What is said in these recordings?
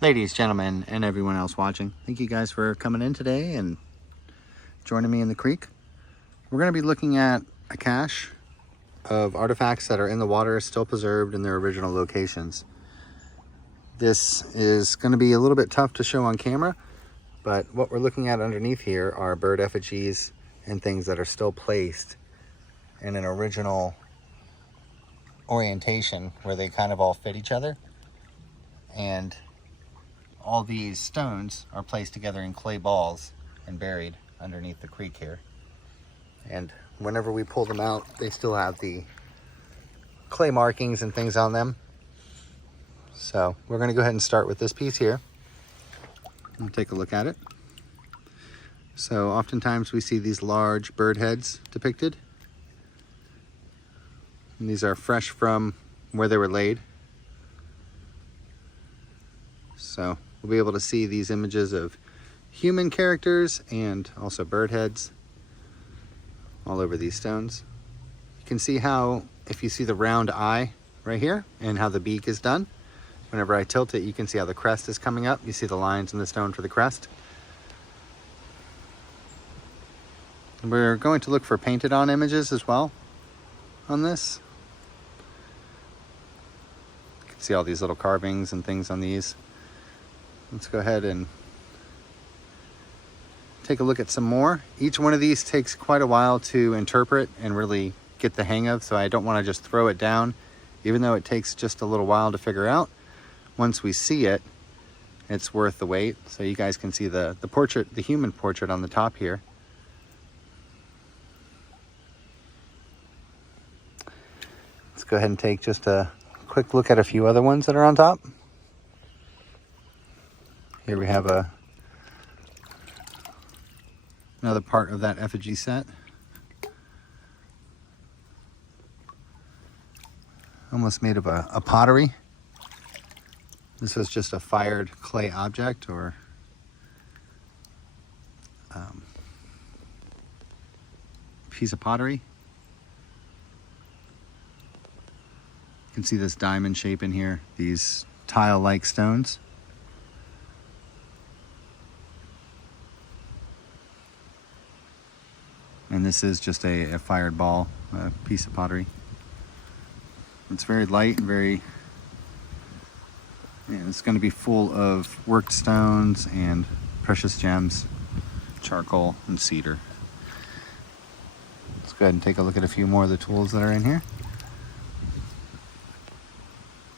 Ladies, gentlemen, and everyone else watching, thank you guys for coming in today and joining me in the creek. We're going to be looking at a cache of artifacts that are in the water, still preserved in their original locations. This is going to be a little bit tough to show on camera, but what we're looking at underneath here are bird effigies and things that are still placed in an original orientation where they kind of all fit each other. And all these stones are placed together in clay balls and buried underneath the creek here. And whenever we pull them out, they still have the clay markings and things on them. So we're going to go ahead and start with this piece here and take a look at it. So oftentimes we see these large bird heads depicted. And these are fresh from where they were laid. So we'll be able to see these images of human characters and also bird heads all over these stones. You can see how, if you see the round eye right here and how the beak is done, whenever I tilt it, you can see how the crest is coming up. You see the lines in the stone for the crest. We're going to look for painted on images as well on this. You can see all these little carvings and things on these. Let's go ahead and take a look at some more. Each one of these takes quite a while to interpret and really get the hang of, so I don't want to just throw it down, even though it takes just a little while to figure out. Once we see it, it's worth the wait. So you guys can see the portrait, the human portrait on the top here. Let's go ahead and take just a quick look at a few other ones that are on top. Here we have another part of that effigy set. Almost made of a pottery. This was just a fired clay object or piece of pottery. You can see this diamond shape in here, these tile-like stones. And this is just a fired ball, a piece of pottery. It's very light and very, it's going to be full of worked stones and precious gems, charcoal and cedar. Let's go ahead and take a look at a few more of the tools that are in here.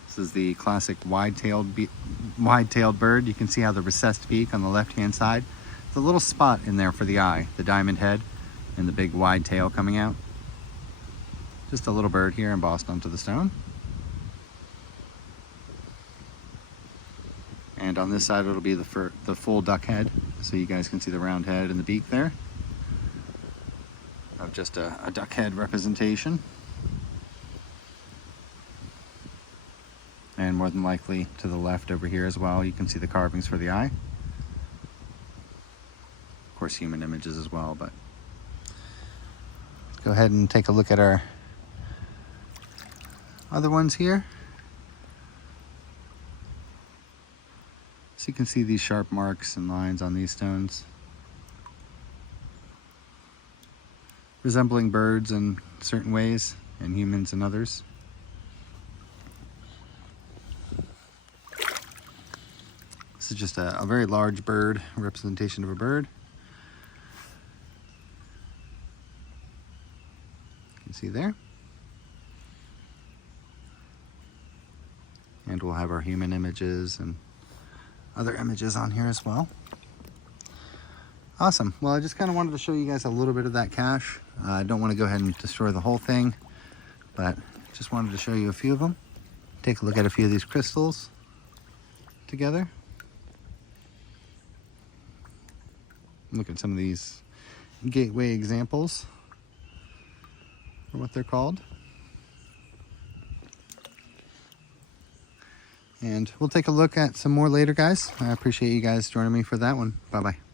This is the classic wide-tailed bird. You can see how the recessed beak on the left-hand side. The little spot in there for the eye, the diamond head, and the big wide tail coming out. Just a little bird here embossed onto the stone. And on this side it'll be the full duck head, so you guys can see the round head and the beak there of just a duck head representation. And more than likely to the left over here as well, you can see the carvings for the eye. Of course, human images as well, but go ahead and take a look at our other ones here. So you can see these sharp marks and lines on these stones, resembling birds in certain ways and humans in others. This is just a very large bird, a representation of a bird. See there, and we'll have our human images and other images on here as well. Awesome. Well, I just kind of wanted to show you guys a little bit of that cache. I don't want to go ahead and destroy the whole thing, but just wanted to show you a few of them. Take a look at a few of these crystals together. Look at some of these gateway examples, or what they're called. And we'll take a look at some more later, guys. I appreciate you guys joining me for that one. Bye-bye.